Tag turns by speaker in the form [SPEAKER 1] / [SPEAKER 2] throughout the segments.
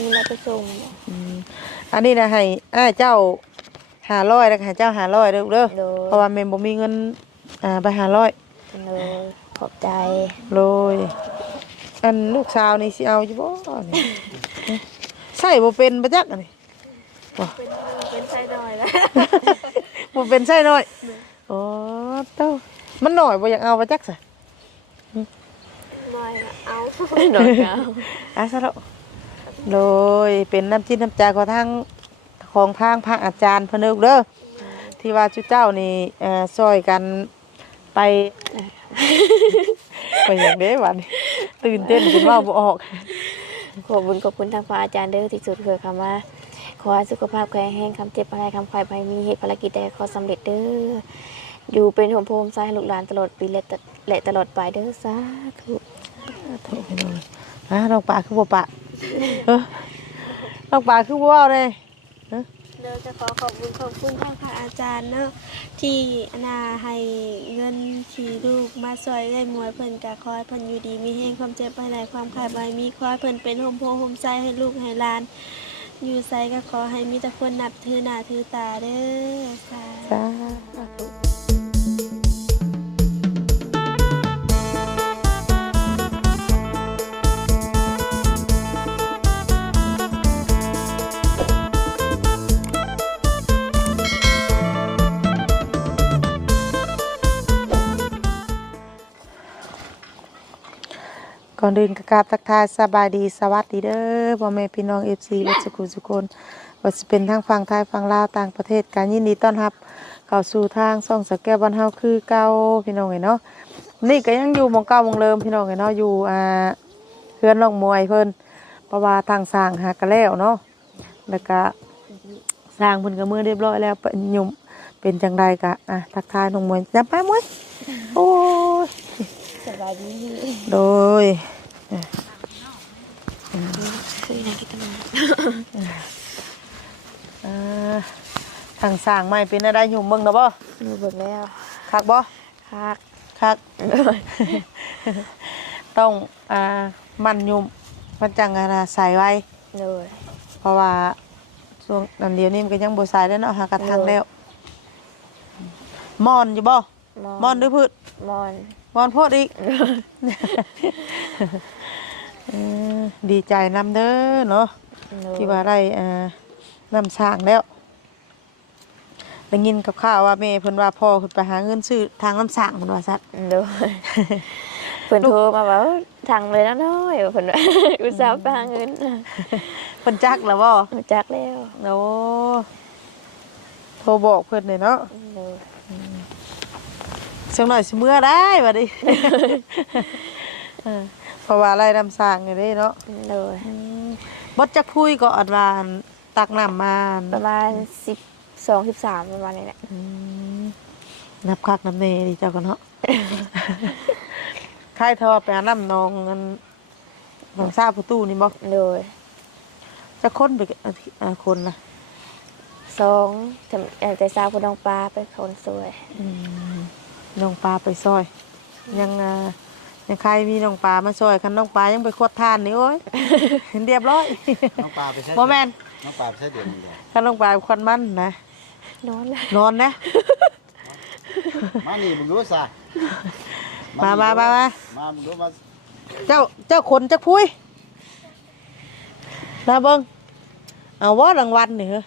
[SPEAKER 1] มีเราไปส่ง
[SPEAKER 2] อืมอันนี้นะให้อ้ายเจ้าหาร้อยแล้วก็ให้เจ้าหาร้อยเด้อลูกเด้อ
[SPEAKER 1] โดย
[SPEAKER 2] เพราะว่าแม่บ่มีเงินอ่าไปหาร้อย
[SPEAKER 1] เลยขอบใจ
[SPEAKER 2] โลยอันลูกสาวนี่สิเอาอยู่บ่นี่ใส่บ่เป็นบ่จักอันนี้บ่
[SPEAKER 1] เป็นไส้หน่อยแล้ว
[SPEAKER 2] บ่เป็นใส่น้อยโอ้เต้ามันน้อยบ่อยากเอาบ่จักซะ
[SPEAKER 1] หน่อยเอาหน่อยเอา
[SPEAKER 2] อะซะแล้ว โดยเป็นน้ำจิ้มน้ำใจของทางของทางพระอาจารย์เพนเด้อลูกเด้อที่ว่าจุเจ้านี่เอ่อซอยกันไป ไปอย่างเด้วันนี้ตื่นเต้นจนเว่าบ่ออก
[SPEAKER 1] ขอบคุญขอบคุณทางพระอาจารย์เด้อที่สุดคือคำว่า ขอให้สุขภาพแข็งแรงคำเจ็บอะไรคำไฟไปมีเหตุภารกิจใดขอสำเร็จเด้ออยู่เป็นห่มโพมใจให้ลูกหลานตลอดปีและตะและตลอดไปเด้อสาธุ
[SPEAKER 2] ฮะน้องปลาคือบ่ปะ เออน้องปลาคือบ่เว้าเลย
[SPEAKER 3] เดี๋ยวจะขอขอบคุณขอบคุณทางพระอาจารย์เนาะที่นาให้เงินขี่ลูกมาซอยได้หมวยเพิ่นกะคอยเพิ่นอยู่ดีมีแห้งความเจ็บภายในความขายบายมีคอยเพิ่นเป็นโฮมโพโฮมใจให้ลูกให้หลาน อยู่ไสก็ขอให้มีแต่คนนับถือหน้าถือตาเด้อสาธุ
[SPEAKER 2] สาธุ ก่อนอื่นกราบทักทายสบายดีสวัสดีเด้อพ่อแม่พี่น้อง FC วัดสกุลสุคนว่าจะเป็นทางฝั่งไทยฝั่งลาวต่างประเทศการยินดีต้อนรับ เข้าสู่ทางซ่องสแก้วบ้านเฮาคือเก่าพี่น้องเอ้ยเนาะนี่ก็ยังอยู่มองเก่ามองเดิมพี่น้องเอ้ยเนาะอยู่อ่าเพื่อนน้องมวยเพิ่นเพราะว่าทางสร้างหากะแล้วเนาะแล้วก็สร้างเพิ่นก็มือเรียบร้อยแล้วเป็นหยุ่มเป็นจังใดกะอะทักทายน้องมวยจับไปมวยโอ้
[SPEAKER 1] บายดี
[SPEAKER 2] โดย
[SPEAKER 1] คือนักกิจกรรม
[SPEAKER 2] อ่าทางสร้างใหม่เป็นอะไรอยู่เบิ่งเนาะบ่
[SPEAKER 1] หนูเบิกแล้ว
[SPEAKER 2] คักบ่
[SPEAKER 1] คัก
[SPEAKER 2] คักต้องอ่ามันยุมมันจังอาใส่ไว้
[SPEAKER 1] เลย
[SPEAKER 2] เพราะว่าช่วงนั้นเดียวนี้มันก็ยังบ่ใส่แล้วเนาะหากระทังแล้วมอนอยู่บ่มอนหรือพืช
[SPEAKER 1] มอน
[SPEAKER 2] มอนโพดอีกเออดีใจนำเด้อเนาะ
[SPEAKER 1] เลย
[SPEAKER 2] ที่ว่าได้อ่านำสร้างแล้วได้ยินกับข่าวว่าแม่เพิ่นว่าพ่อเพิ่นไปหาเงินซื้อทางน้ำสร้างเพิ่นว่าซัด
[SPEAKER 1] เลยเพิ่นโทรมาว่าทางเลยแล้วน้อยว่าเพิ่นว่าอุตส่าห์ไปหาเงิน
[SPEAKER 2] เพิ่นจักแล้วบ่
[SPEAKER 1] รู้จักแล้ว
[SPEAKER 2] โอ้โทรบอกเพิ่นเลยเนาะ
[SPEAKER 1] เลย
[SPEAKER 2] เสียงหน่อยสิเมื่อได้บัดนี้เออเพราะว่าไล่น้ำสร้างนี่เด้เนาะ
[SPEAKER 1] เลย
[SPEAKER 2] อืมบดจักพุยก็อัดวาอันตักน้ำมา
[SPEAKER 1] ประมาณสิบสองสิบสามประมาณนี้แหละ
[SPEAKER 2] อืมนับคักน้ำเนดีเจ้ากันเนาะใครเธอไปหาน้ำนองอันน้องซาประตูนี่บ่
[SPEAKER 1] เลย
[SPEAKER 2] จะค้นไปอาทิอ่าคนล่ะ
[SPEAKER 1] สองทำเอ่อแต่สาวผู้น้องปลาเป็นคนสวย
[SPEAKER 2] อืม น้องปลาไปซอย ยังอ่ายังใครมีน้องปลามาซอยคันน้องปลายังไปขวดทานนี่โอ้ย เรียบร้อย
[SPEAKER 4] น้องปลาไปใช้
[SPEAKER 2] บ่แม่น
[SPEAKER 4] น้องปลาไปใช้เดือนหนึงเดียว
[SPEAKER 2] คันน้องปลาควันมันนะ
[SPEAKER 1] นอนเลย
[SPEAKER 2] นอนนะ
[SPEAKER 4] มานี่มึงรู้ซะ
[SPEAKER 2] มามามามา
[SPEAKER 4] มามึงรู้มา
[SPEAKER 2] เจ้าเจ้าคนจักพุยนาเบิงเอาว่ารางวัลนี่เหรอ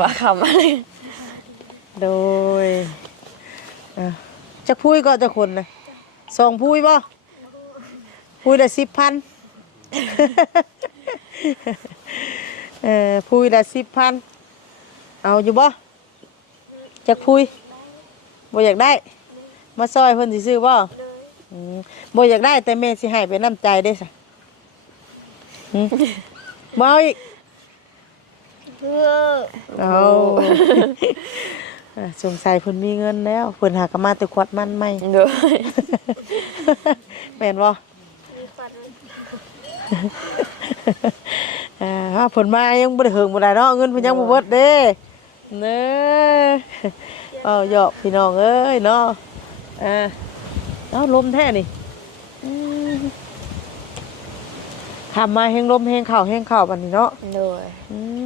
[SPEAKER 1] ว่าคำอะไร
[SPEAKER 2] โดยอะจักพุยก็จักคนเลยสองพุยบ่พุยละสิบพันเออพุยละสิบพันเอาอยู่บ่จักพุยบ่อยากได้ มาซอยเพิ่นสิซื้อบ่อืมบ่อยากได้แต่แม่สิให้เป็นน้ำใจได้ซะหืมบ่เอาอีก
[SPEAKER 3] เพื่อ
[SPEAKER 2] เอาอะสงสัยเพิ่นมีเงินแล้วเพิ่นหากนมาแต่ขวดมันใหม่
[SPEAKER 1] เลย
[SPEAKER 2] แม่นบ่
[SPEAKER 3] มีปัด
[SPEAKER 2] อ่าฮะเพิ่นมายังบ่ได้เฮิงบ่ได้เนาะเงินเพิ่นยังบ่เบิดเด้เน้อเอาหยอกพี่น้องเอ้ยเนาะอ่าเอาลมแท้นี่อืมทำมาแห้งลมแห้งเข่าแห้งเข่าบัดนี้เนาะ
[SPEAKER 1] โดย
[SPEAKER 2] อืม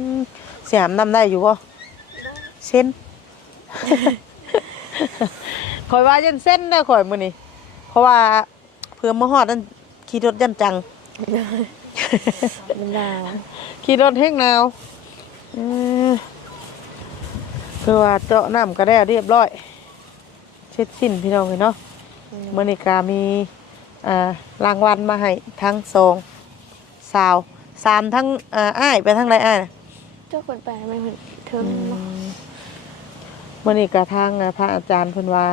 [SPEAKER 2] เสียมนำได้อยู่บ่เส้นข่อยว่ายันเส้นได้อข่อยมื้อนี้เพราะว่าเพื่อมาฮอดนั่นขี่รถยันจัง
[SPEAKER 1] มันหนาว
[SPEAKER 2] ขี่รถแห้งหนาวเออคือว่าเจาะน้ำก็ได้เรียบร้อย เช็ดสิ้นพี่น้องเลยเนาะมื้อนี้ก็มีอ่ารางวัลมาให้ทั้งสองสาวสามทั้งอ่าอ้ายไปทั้งไรอ้ายน่ะ
[SPEAKER 1] เจ้าคนไปไม่เหมือนเทิงบ่
[SPEAKER 2] มื่อนี้กับทางอ่าพระอาจารย์เพิ่นว่า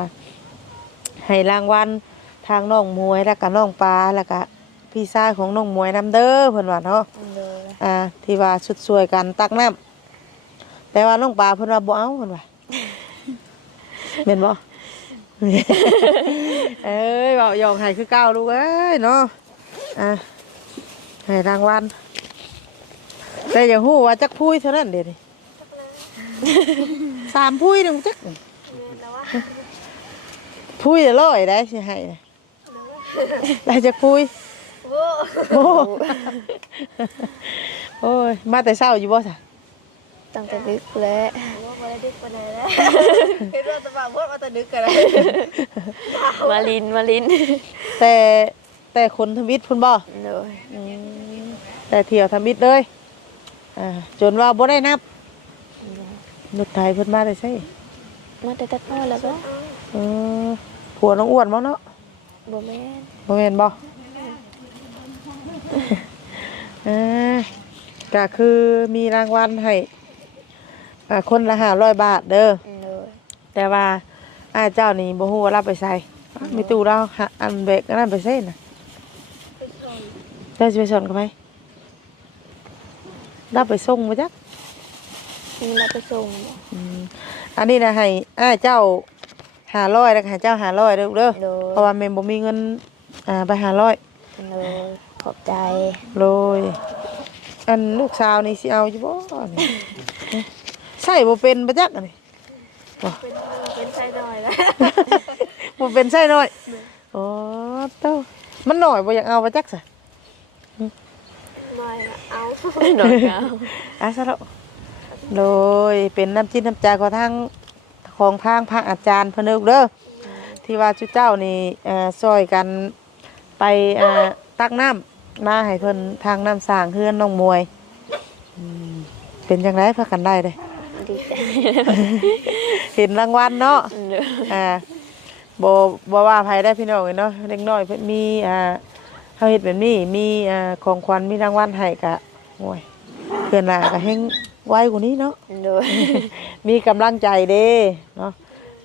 [SPEAKER 2] ให้รางวัลทางน้องมวยแล้วก็น้องปลาแล้วก็พี่ชายของน้องมวยนํเด้อเพิ่นว่าเนาะ
[SPEAKER 1] โดย
[SPEAKER 2] อ่า ที่ว่าชุดสวยกันตักน้ำแต่ว่าน้องปลาเพิ่นว่าบ่เอาเพิ่นว่าแม่นบ่เอ้ยเว้าหยอกให้คือเก่าลูกเอ้ยเนาะอะให้รางวัล แต่อย่าฮู้ว่าจักพุ้ยเท่านั้นเด้นี่สามพุ้ยหนึงจักพุ้ยละร้อยได้สิให้นะได้จากพุ้ยโอ้โอ้ยมาแต่เช้าอยู่บ่ซะ
[SPEAKER 1] ตั้งแต่ดึกแล้ว
[SPEAKER 3] ว่าบ่ได้ดึกปานใดแล้วเฮ็ดว่าแตะบ่าวบ่ว่าแตะดึกกันเลย
[SPEAKER 1] มาลินมาลิน
[SPEAKER 2] แต่แต่คนทำอิฐพุ่นบ่
[SPEAKER 1] โดย
[SPEAKER 2] อืมแต่เที่ยวทำอิฐเลย อ่าจนว่าบ่ได้นับนุดไทยเพิ่นมาได้ใช่
[SPEAKER 1] มาแต่ตัดพ่อแล้วก็
[SPEAKER 2] เออผัวน้องอ้วนบ่เนาะ
[SPEAKER 1] บ่แม่น
[SPEAKER 2] บ่แม่นบ่เออก็คือมีรางวัลให้อ่าคนละ500บาทเด้อ
[SPEAKER 1] โดย
[SPEAKER 2] แต่ว่าอ้ายเจ้านี่บ่ฮู้ว่ารับไปใส่มีตู้เราหาอันเบรกอันนั้นไปใส่น่ะเจ้าสิไปสอนเขาไป รับไปส่งบ่จัก
[SPEAKER 1] มีมาไปส่งบ่
[SPEAKER 2] อืมอันนี้นะให้อ้ายเจ้า500แล้วก็ให้เจ้า500เด้อลูกเด้อ
[SPEAKER 1] โดย
[SPEAKER 2] เพราะว่าแม่บ่มีเงินอ่าไป500
[SPEAKER 1] โดยขอบใจ
[SPEAKER 2] โลยอันลูกสาวนี่สิเอาอยู่บ่นี่ใช่บ่เป็นบ่จักอันนี้
[SPEAKER 3] เป็นเป็นชายดอยแล้ว
[SPEAKER 2] บ่เป็นใช่น้อยอ๋อเต้ามันน้อยบ่อยากเอาบ่จักซะ
[SPEAKER 3] น้อยละเอา
[SPEAKER 1] โดยเอา
[SPEAKER 2] อะซะแล้วโดยเป็นน้ำจิ้มน้ำใจของทางของทางพระอาจารย์เพนเด้อเด้อที่ว่าจุเจ้านี่เอ่อซอยกันไปเอ่อตักน้ำมาให้เพิ่นทางน้ำสร้างเฮือนน้องมวยอืมเป็นจังไดพากันได้เด้
[SPEAKER 1] ดีใจ
[SPEAKER 2] เห็นรางวัลเนาะ
[SPEAKER 1] โดย
[SPEAKER 2] อ่าบ่บ่ว่าภัยได้พี่น้องเอ้ยเนาะเล็กน้อยเพิ่นมีอ่า เฮาเฮ็ดแบบนี้มีอ่าของขวัญมีรางวัลให้ก็โอ้ยเพื่อนหน้าก็แฮงไวกว่านี้เนาะ
[SPEAKER 1] โดย
[SPEAKER 2] มีกำลังใจเด้เนาะ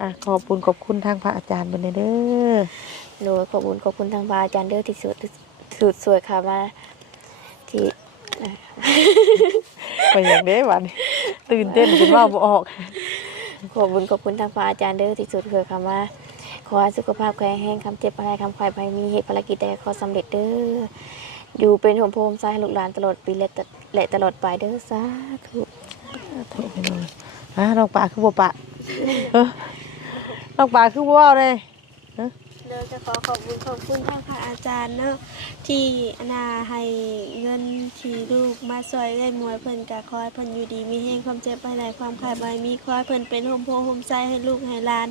[SPEAKER 2] อะขอบคุณขอบคุณทางพระอาจารย์เพิ่นเด้อ
[SPEAKER 1] โดยขอบคุณขอบคุณทางพระอาจารย์เด้อที่สุดสุดสวยค่ะมาที่
[SPEAKER 2] ไปอย่างเด้บัดนี้ตื่นเต้นจนเว่าบ่ออก
[SPEAKER 1] ขอบคุณขอบคุณทางพระอาจารย์เด้อที่สุดเพื่อคำว่าข อให้สุขภาพแข็งแรงคำเจ็บอะไรคำควายภัยมีเหตุภารกิจใดขอสำเร็จเด้ออยู่เป็นหมโพมใจให้ลูกหลานตลอดปีและตะและตลอดไปเด้อสาธุ
[SPEAKER 2] โทษไหน่อยอะน้องปลาคือบ่ปะเออน้องปลาคือบ่เว้าเลย
[SPEAKER 3] เด้อจะขอขอบคุณขอบคุณท่างพระอาจารย์เนาะที่อนาให้เงินที่ลูกมาซอยได้มวยเพิ่นก็ขอให้เพิ่นอยู่ดีมีแห้งความเจ็บไปไหนความขายบ่มีขอให้เพิ่นเป็นโฮมโพโฮมใจให้ลูกให้หลาน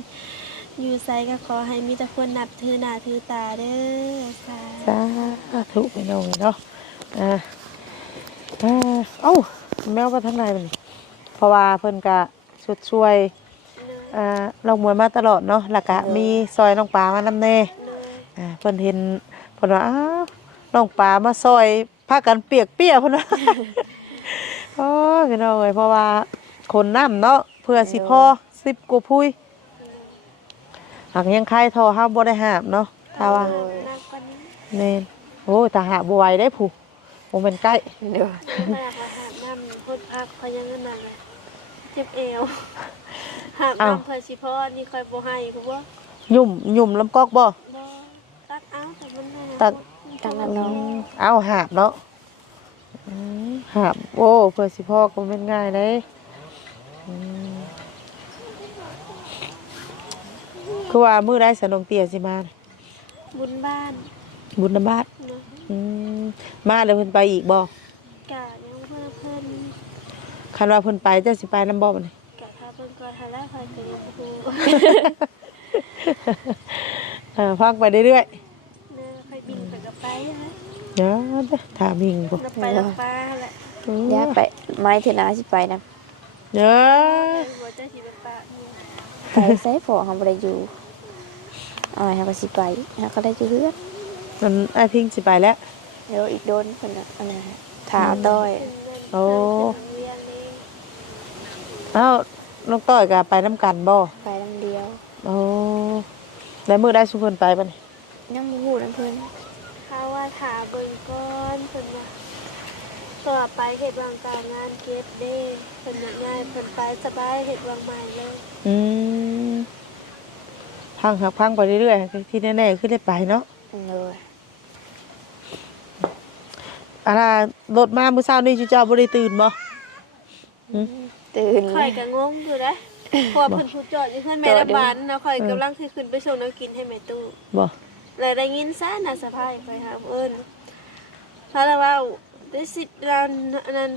[SPEAKER 3] อยู่ไสก็ขอให้มีแต่คนนับถือหน้าถือตาเด้อสาธุ
[SPEAKER 2] สาธุไปน่อยเนาะอ่าอ่าเอ้าแมวมาทางไหนมันเพราะว่าเพิ่นก็สุดช่วยอ่าลองมวยมาตลอดเนาะแล้วก็มีซอยน้องปลามานำแน่
[SPEAKER 3] เลย
[SPEAKER 2] อ่าเพิ่นเห็นเพิ่นว่าอ้าวน้องปลามาซอยพากันเปียกเปียกเพิ่นว่าโอ้ยพี่น้องเอ้ยเพราะว่าคนน้ำเนาะเพื่อสิพ่อสิบกว่าพุย หากยังใครทอห้าบ่ได้หาบเนาะถ้าว่า
[SPEAKER 3] นักกว่านี้
[SPEAKER 2] เน่นโอ้ยถ้าหาบบ่ไหวได้ผู้บ่แม่นใกล้
[SPEAKER 1] โดย
[SPEAKER 3] มากว่าหาบน้ำคนอักเขายังนั่นน่ะเลยเจ็บเอวหาบน้ำเพื่อสิพ่อนี่คอยบ่ให้เพราะว่า
[SPEAKER 2] ยุ่มยุ่มลำกอกบ่
[SPEAKER 3] บ่ตักเอาแต่มันให้
[SPEAKER 2] ตัก
[SPEAKER 1] ทางนั้นเนาะ
[SPEAKER 2] เอาหาบเนาะอืมหาบโอ้เพื่อสิพ่อก็บ่แม่นง่ายเด้อืม คือว่ามื้อใดสนองเตี้ยสิมาน่ะ
[SPEAKER 3] บุญบ้าน
[SPEAKER 2] บุญนบาต
[SPEAKER 3] เนาะ
[SPEAKER 2] อืมมมาแล้วเพิ่นไปอีกบ่
[SPEAKER 3] กะยังเพิ่นเพิ่น
[SPEAKER 2] คันว่าเพิ่นไปเจ้าสิไปนํบ่บัดนี้
[SPEAKER 3] กะถ้าเพิ่นก่อนหาแล้วค่อยก็ยังบ่ฮู้
[SPEAKER 2] เออฟังไปเรื่อย
[SPEAKER 3] เด้อค่อยบินไปกับไปนะ
[SPEAKER 2] ๆเดี๋ยวเด้อถามหิงบ่
[SPEAKER 3] นับไปนับป้าแหละ
[SPEAKER 1] อยากไปไม้เทนาสิไปนะ
[SPEAKER 2] เด้อ
[SPEAKER 3] หัวใจสิเป็นป้าเนี่ย
[SPEAKER 1] ไปใส่พอเฮาบ่ได้อยู่ เอ้อยเฮาก็สิไปเฮาก็ได้อยู่เฮือน
[SPEAKER 2] มันไอ้พิงสิไปแล้ว
[SPEAKER 1] เดี๋ยวอีกโดนเพิ่นน่ะอันนั้นถาต้อย
[SPEAKER 3] เป็นเงิน
[SPEAKER 2] โอ้
[SPEAKER 3] เป็นเวียนเอง
[SPEAKER 2] เอ้าน้องต้อยก็ไปนํกันบ่
[SPEAKER 1] ไปลำเดียว
[SPEAKER 2] โอ้แล้วมื้อได้สุเพิ่นไปบัดนี้
[SPEAKER 1] ยังบ่ฮู้นํเพิ่น
[SPEAKER 3] ถ้าว่าถาเบิ่งก้อนเพิ่นว่าต่อไปเฮ็ดวางการงานเก็บเด้เพิ่นน่ะง่ายเพิ่นไปสบายเฮ็ดวางใหม่เลย
[SPEAKER 2] อืม พังหักพังไปเรื่อยๆที่แน่ๆคือได้ไปเนาะ
[SPEAKER 1] เลย
[SPEAKER 2] อันน่ะรถมามื้อเช้านี่สิเจ้าบ่ได้ตื่นบ่
[SPEAKER 1] ตื่น
[SPEAKER 3] ข่อยก็งงอยู่นะเพราะว่าเพิ่นผู้จอดอยู่เพิ่นแม่ละบานนะข่อยกำลังสิขึ้นไปส่งน้ำกินให้แม่ตู้
[SPEAKER 2] บ่
[SPEAKER 3] เลยได้ยินซ่าน่ะสะพายไปหาเอิ้นพาละว่าได้สิทธิ์ร้านอันนั้น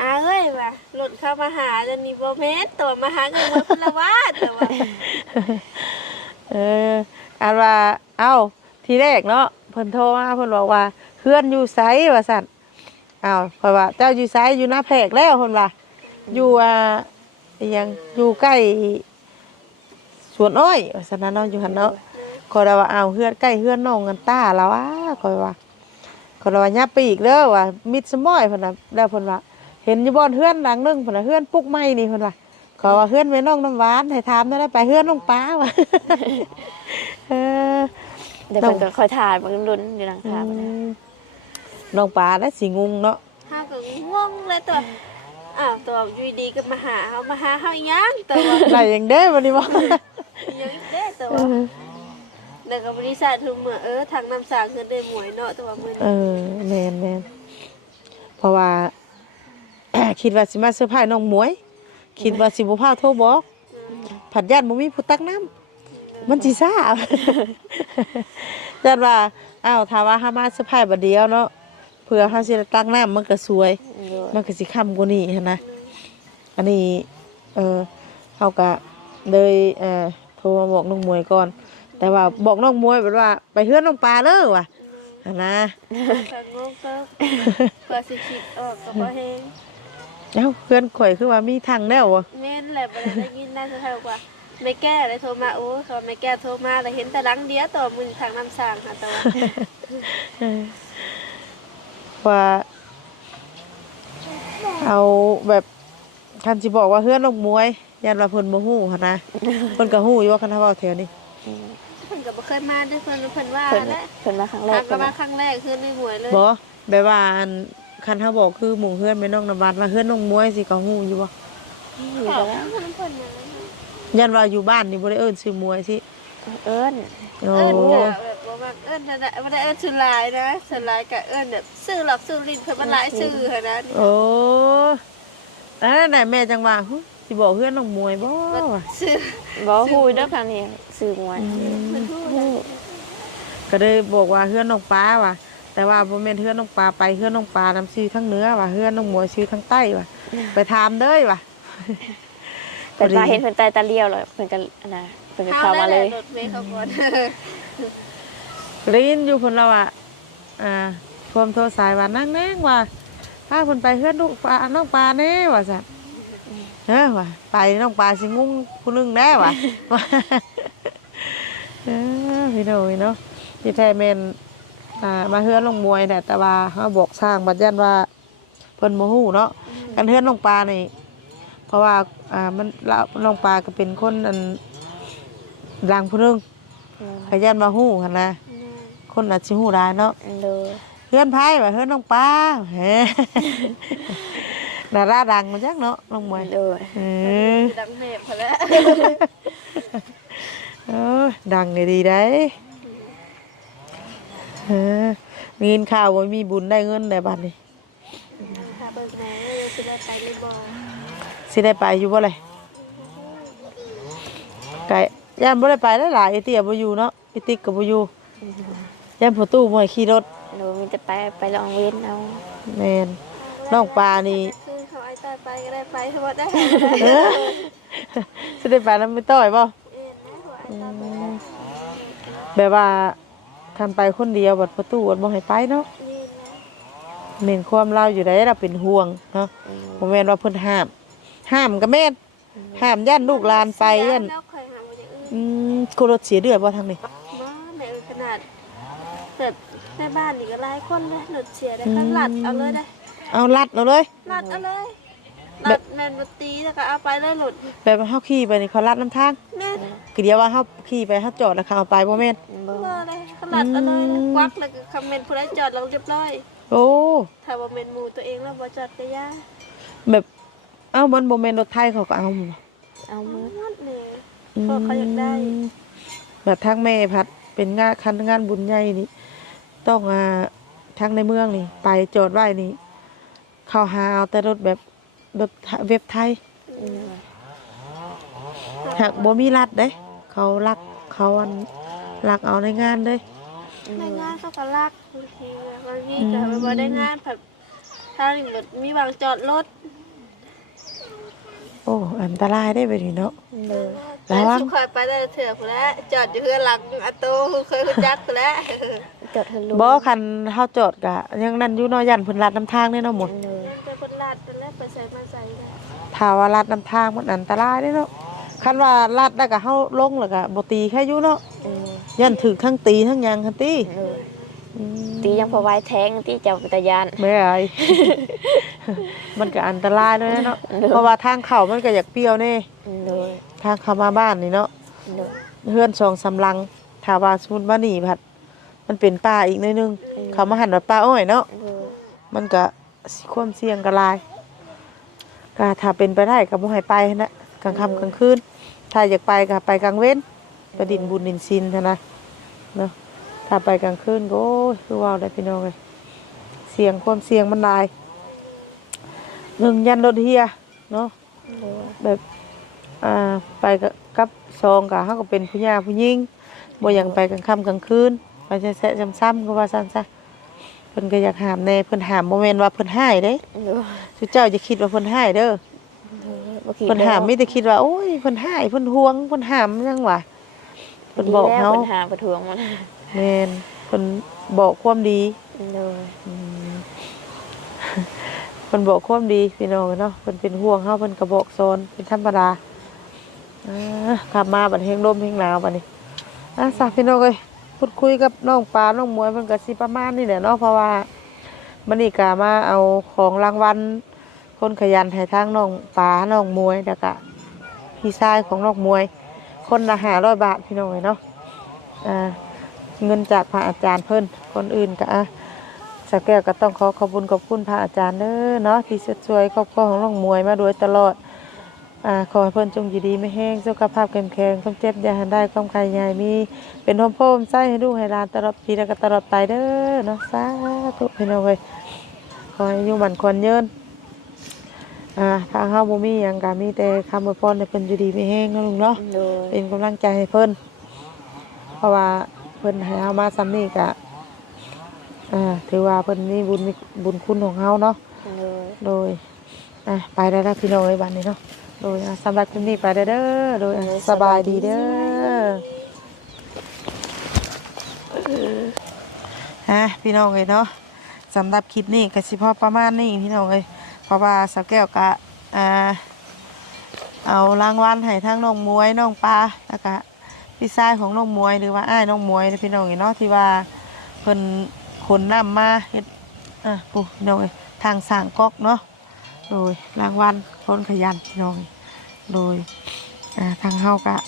[SPEAKER 3] อาเอ้ยว่ะรถเข้ามาหาจะนี่บ่แม่นตัวมาหาเงินมาพนละว่าแต่ว่า
[SPEAKER 2] เอออันว่าเอ้าทีแรกเนาะเพิ่นโทรมาเพิ่นบอกว่าเพื่อนอยู่ไสว่าซั่นอ้าวเพราะว่าเจ้าอยู่ไสอยู่หน้าแพรกแล้วเพิ่นว่าอยู่อ่าอหยังอยู่ใกล้สวนอ้อยว่าซั่นนะเนาะอยู่หั่นเนาะขอยว่าอ้าวเฮือนใกล้เฮือนน้องกันต้าแล้วอะขอยว่าขอยว่ายับไปอีกเด้อว่ามิดสมอยเพิ่นน่ะแล้วเพิ่นว่า เห็นอยู่บ่อนเฮือนหลังหนึงเพิ่นน่ะเฮือนปุกไม้นี่เพิ่นว่าขอยว่าเฮือนแม่น้องน้ำหวานให้ถามได้แล้วไปเฮือนน้องป้าว่ะเออ
[SPEAKER 1] เดี๋ยวเพิ่นก็คอยถ่ายเบิ่งลุ้นอยู่หลังคา
[SPEAKER 2] อื
[SPEAKER 1] เพิ่นน่ะ
[SPEAKER 2] มน้องปลาได้สิงงเนาะ
[SPEAKER 3] เฮาก็งงเลยตัวอ้าวตัวอยู่ดีก็มาหาเฮามาหาเฮาอีหยังตัวว่า
[SPEAKER 2] ได้อย่างเด้วันนี้บ่
[SPEAKER 3] อีหยังอีกเด้ตัวว่าแล้วก็บริษัททุกมื้อเออทางน้ำสร้างเพิ่นได้หมวยเนาะตัวมื้อ
[SPEAKER 2] เอ
[SPEAKER 3] นี้
[SPEAKER 2] อแมนแมนเพราะว่า คิดว่าสิมาเซอร์ไพรส์น้องหมวย คิดว่าสิบ่พาโทรบอกผัดญาติบ่มีผู้ตักน้ำมันสิซ่าญาติว่าอ้าวถ้าว่าเฮามาเซอร์ไพรส์บัดเดียวเนาะเพื่อเฮาสิได้ตักน้ำมันก็สวย
[SPEAKER 1] เลย
[SPEAKER 2] มันก็สิค่ำกว่านี้หั้นนะอันนี้เออเขาก็เลยเอ่อโทรมาบอกน้องมวยก่อน แต่ว่าบอกน้องมวยแบบว่า ไปเฮือนน้องปลาเด้อว่ะหั้นนะ
[SPEAKER 3] ก็งงก็เพื่อสิคิดออกก็บ่แฮง
[SPEAKER 2] เอ้าเพื่อนข่อยคือว่ามีทางแนววะ
[SPEAKER 3] แม่นแหละบ่ได้ได้ยินน่าจะเท่ากว่าไม่แก้เลยโทรมาโอ้เขาไม่แก้โทรมาแต่เห็นแต่หลังเดียวตัวมึงทางน้ำสร้างค่ะแต่ว่า
[SPEAKER 2] ว่า เอาแบบคันสิบอกว่าเฮือนน้องมวยยันว่าเพิ่นบ่ฮู้หั่นนะเพิ่นก็ฮู้อยู่ว่าคันถ้าเว้าแถวนี้
[SPEAKER 3] เพิ่นก็บ่เคยมาเด้อเพิ่นเพิ่นว่า
[SPEAKER 1] เพิ่น
[SPEAKER 3] แหละ
[SPEAKER 1] เพิ่นมาครั้งแร
[SPEAKER 3] ทากงก็
[SPEAKER 1] เพิ่น
[SPEAKER 3] มา
[SPEAKER 1] ว่า
[SPEAKER 3] ครั้งแรกคือในหมวยเลย
[SPEAKER 2] บ่แบบว่า อันคันถ้าบอกคือหมู่เฮือนแม่น้องน้ำบาดว่าเฮือนน้องมวยสิก็ฮู้อยู่บ่
[SPEAKER 1] อยู่
[SPEAKER 3] ขอ
[SPEAKER 1] แล้ว
[SPEAKER 3] เพิ่นเพิ่นนะ
[SPEAKER 2] ยันว่าอยู่บ้านนี่บ่ได้เอิ้นชื่อมวยสิ
[SPEAKER 1] เอิ้น
[SPEAKER 2] โอ้
[SPEAKER 3] เอิ้นก็แบบบ่ว่าเอิ้นนั่นน่ะบ่ได้เอิ้นชื่อหลายนะชื่อหลายก็เอิ้นแบบชื่อหลอกชื่อลิ้นเพิ่นมันหลายชื่อหั่นนะ
[SPEAKER 2] โอ้แล้วนั่นน่ะแม่จังว่าหึสิบอกเพื่อนน้องมวยบ่วะ
[SPEAKER 3] ชื่อ
[SPEAKER 1] บ่ฮู้เด้อครั้งนี้ซื้อมวย
[SPEAKER 3] เพิ่นฮู้นะ
[SPEAKER 2] ก็เลยบอกว่าเพื่อนน้องปลาว่ะ แต่ว่าบ่แม่นเพื่อนน้องปลาไปเพื่อนน้องปลานำชื่อทั้งเหนือว่ะเพื่อนน้องมวยชื่อทั้งใต้ว่ะไปถามเด้ยว่ะ
[SPEAKER 1] เพิ่นมาเห็นเพิ่นใต้ตาเลี้ยวเลยเพิ่นก็อันน่ะเพิ่นก็เข้ามาเลย
[SPEAKER 3] รถเมล์เขาก่อน
[SPEAKER 2] ได้ยินอยู่เพิ่นแล้วว่าอ่าพวมโทรสายว่านั่งแน่งว่าพาเพิ่นไปเพื่อนลูกปลาน้องปลาแน่ว่าซั่นเฮ้อว่ะไปน้องปลาสิงุ้งผู้หนึงแน่ว่ะเออพี่น้อยเนาะที่แท้แม่น อ่ามาเฮือนลงมวยแหละแต่ว่าเขาบอกสร้างบัดยันว่าเพิ่นบ่ฮู้เนาะกันเฮือนลงปลานี่เพราะว่าอ่ามันละลงปลาก็เป็นคนอันดังผู้หนึงก็ยันว่าฮู้หั่นนะคนอาจสิฮู้ได้เนาะ
[SPEAKER 1] เลย
[SPEAKER 2] เฮือนไผว่าเฮือนน้องปลาเฮ้ดาราดังมาจักเนาะลงมวย
[SPEAKER 1] เลย
[SPEAKER 2] เออ
[SPEAKER 3] ดังเมฟพอแล้ว
[SPEAKER 2] เออดังเลยดีได้ เออมีเงินข่าวว่ามีบุญได้เงินได้บัดนี้
[SPEAKER 3] ถ้าเบิกแม่เลยจะได้ไปในบ่อ
[SPEAKER 2] สิได้ไปอยู่บ่เลยไก่ย่านบ่ได้ไปแล้วหลายไอเตี้ยบ่อยู่เนาะไอติ๊กก็บ่อยู่ย่านพอตู้บ่ให้ขี่รถ
[SPEAKER 1] เหนูมีแต่ไปไปลองเว้นเอา
[SPEAKER 2] แม่นน้องปลานี่
[SPEAKER 3] คือเขาไอ้ตายไปก็ได้ไปทั้งหมดได้
[SPEAKER 2] เออสิได้ไปนำไม่ต้อยบ่
[SPEAKER 3] เอ็นนะหัวไอ้ตายไปได้
[SPEAKER 2] แบบว่า ทำไปคนเดียวบัดประตูบัดบ่ให้ไปเนาะ
[SPEAKER 3] นี่นะ
[SPEAKER 2] เม่นความเราอยู่ได้เราเป็นห่วงเนาะบ่แม่นว่าเพิ่นห้าม ห้ามก็แม่นห้ามย่านลูกหลานไปย่าน
[SPEAKER 3] แล้วคอยหาว่าอย่างอื่น
[SPEAKER 2] อืมกูรถเสียเดือดบ่ทางนี้
[SPEAKER 3] มาในขนาดแบบในบ้านนี่ก็หลายคนเลยหนุดเสียได้คันหลัดเอาเลยได้
[SPEAKER 2] เอาลัดเราเลย
[SPEAKER 3] หลัดเอาเลย หลัดแมนบตีแล้วก็เอาไปเลยหลุด
[SPEAKER 2] แบบว่าเฮาขี่ไปนี่เขาลัดน้ำทาง
[SPEAKER 3] แม่น
[SPEAKER 2] คือเดียวว่าเฮาขี่ไปเฮาจอดแล้วเขาเอาไปบ่แม่น
[SPEAKER 1] บ่
[SPEAKER 3] เลิกเลยขลัดเอาเลยนะควักแล้วก็คอมเมนต์ผู้ใดจอดลงเรียบร้อย
[SPEAKER 2] โอ้
[SPEAKER 3] ถ้าว่าเมนหมูตัวเองแล้วบ่จอดก็ยา
[SPEAKER 2] แบบเอ้ามันบ่แม่นรถไทยเขาก็เอาบ่
[SPEAKER 1] เอามือ
[SPEAKER 3] หมดนี่พวกเขาอยากได้
[SPEAKER 2] แบบทางแม่พัดเป็นงานคันงานบุญใหญ่นี่ต้องอ่าทางในเมืองนี่ ไปจอดไว้นี่ เขาหาเอาแต่รถแบบ รถเว็บไทย
[SPEAKER 1] อืม
[SPEAKER 2] หากบ่มีรัดเด้เขารักเขาอันรักเอาในงานเด้
[SPEAKER 3] ในงานเขาก็ลักบางทีบางทีก็ไปบ่ได้งานแบบถ้าอย่างแบบมีวางจอดรถ
[SPEAKER 2] โอ้อันตรายได้ไปนี่เนาะ
[SPEAKER 1] เลย
[SPEAKER 2] ระวัง
[SPEAKER 3] สุขอยไปได้เถื่อผู้แล้วจอดอยู่เพื่อหลังอัตโตเคยรู้จักผู้แล้ว
[SPEAKER 1] จดทะลุ
[SPEAKER 2] บ่คันเฮาจอดกะยังนั่นอยู่เนาะยันเพิ่นลัดน้ำทางเด้เนาะหมด
[SPEAKER 1] เลย
[SPEAKER 3] แต่คนลาดเป็นแล้วไปใส่มาใส่ได้
[SPEAKER 2] ถ้าว่าลัดน้ำทางมันอันตรายเด้เนาะคันว่าลัดได้ก็เฮาลงแล้วก็บ่ตีแค่อยู่เนาะ
[SPEAKER 1] เออ
[SPEAKER 2] ยันถึกทั้งตีทั้งหยังคันตี
[SPEAKER 1] เลย
[SPEAKER 2] อืม
[SPEAKER 1] ตียังพอไว้แทงตีเจ้าปิตยาน
[SPEAKER 2] ไม่ไอ มันก็อันตรายด้วยนะเนาะเพราะว่าทางเข้ามันก็อยากเปรี้ยวแน่
[SPEAKER 1] เลย
[SPEAKER 2] ทางเข้ามาบ้านนี่เนาะ
[SPEAKER 1] เลย
[SPEAKER 2] เฮือนสองสำลังถ้าว่าสมมุติว่านี่ผัด มันเป็นป่าอีกหนิดนึง เขามาหันว่าป่าอ้อยเนาะ
[SPEAKER 1] เลย
[SPEAKER 2] มันก็สิความเสี่ยงก็หลาย ก็ถ้าเป็นไปได้ก็บ่ให้ไปนะกลางค่ำกลางคืนถ้าอยากไปก็ไปกลางเว้นไปดินบุญดินซินเท่านะเนาะถ้าไปกลางคืนก็โอ้ยคือว่าวได้พี่น้องเลยเสียงความเสียงมันลายหนึ่งยันรถเฮียเนาะแบบอ่าไปกับซองกับเขาก็เป็นผู้หญิงผู้หญิงบ่อยังไปกลางค่ำกลางคืนไปแซะๆซ้ำๆก็ว่าซั่นซะ พิ่นก็อยากหามแน่เพิ่นหามบ่แม่นว่าเพิ่นหายเด้
[SPEAKER 1] เลย
[SPEAKER 2] สุเจ้าจะคิดว่าเพิ่นหายเด้อ
[SPEAKER 1] บ่คิด
[SPEAKER 2] เพิ่นหามมีแต่คิดว่าโอ้ยเพิ่นหายเพิ่นห่วงเพิ่นหามจังหวะเพิ่นบอกเฮา
[SPEAKER 1] ปัญหาประท้วงมัน
[SPEAKER 2] แม่นเพิ่นบอกความดี
[SPEAKER 1] เลย
[SPEAKER 2] อืมเพิ่นบอกความดีพี่น้องเนาะเพิ่นเป็นห่วงเฮาเพิ่นก็บอกสอนเป็นธรรมดาอ่ากลับมาบัดเฮงลมเฮงหนาวบัดนี้อะสาพี่น้องเอ้ย พูดคุยกับน้องปลาน้องมวยเพิ่นก็สิประมาณนี้แหละเนาะเพราะว่ามื้อนี้ก็มาเอาของรางวัลคนขยันให้ทางน้องปลาน้องมวยแล้วก็พี่ชายของน้องมวย คนละ500บาทพี่น้องเอ้ยเนาะเงินจากพระอาจารย์เพิ่นคนอื่นก็อะสาวแก้วก็ต้องขอขอบคุณขอบคุณพระอาจารย์เด้อเนาะที่ช่วยครอบครัวของน้องมวยมาโดยตลอด ขอให้เพิ่นจงอยู่ดีไม่แห้งสุขภาพแข็งแรงความเจ็บอย่าหันได้ความใครใหญ่มี เป็นโฮมโพมไส้ให้ลูกให้หลานตลอดปีแล้วก็ตลอดไปเด้อเนาะสาธุพี่น้องเอ้ยขอให้อยู่หมันควรยืนอ่าทางเฮาบ่มีหยังก็มีแต่คำอวยพรให้เพิ่นอยู่ดีไม่แห้งเนาะลุงเนาะ
[SPEAKER 1] เลย
[SPEAKER 2] เป็นกำลังใจให้เพิ่นเพราะว่าเพิ่นให้เฮามาซ้ำนี่ก็อ่าถือว่าเพิ่นมีบุญมีบุญคุณของเฮาเนาะ
[SPEAKER 1] เลย
[SPEAKER 2] โดยอะไปได้แล้วพี่น้องไอ้ยบัดนี้เนาะโด ยอะสำหรับคลิปนี้ไปเด้อเด้อโดยสบายดีเด้อฮะพี่น้องเอ้ยเนาะสำหรับคลิปนี้ก็สิพอประมาณนี้พี่น้องเอ้ยเพราะว่าสาวแก้วกะอ่าเอารางวัลให้ทั้งน้องมวยน้องปลาแล้วก็พี่ชายของน้องมวยหรือว่าอ้ายน้องมวยพี่น้องเอ้ยเนาะที่ว่าเพิ่นขนน้ำมาเฮ็ดอะปุ๊พี่น้องเอ้ยทางสร้างก๊อกเนาะโดยรางวัลคนขยันพี่น้องเอ้ย โดยทางเฮากะ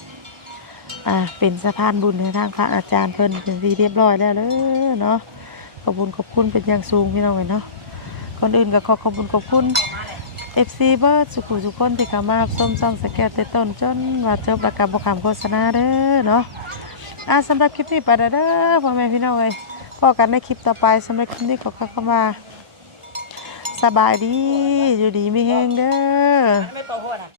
[SPEAKER 2] เป็นสะพานบุญให้ทางพระอาจารย์เพิ่นเป็นที่เรียบร้อยแล้วเด้อเนาะขอบคุณขอบคุณเป็นอย่างสูงพี่น้องเอ้ยเนาะก่อนอื่นก็ขอขอบคุณขอบคุณเอฟซีเบิร์ดสุขุสุขคนที่ขามารับชมซ่องสแกตเตต้นจนว่าจบประกาศบอกคำโฆษณาเด้อเนาะอะสำหรับคลิปนี้ไปเด้อพ่อแม่พี่น้องเอ้ยพอกันในคลิปต่อไปสำหรับคลิปนี้ขอเข้ามาสบายดีอยู่ดีไม่แห้งเด้อ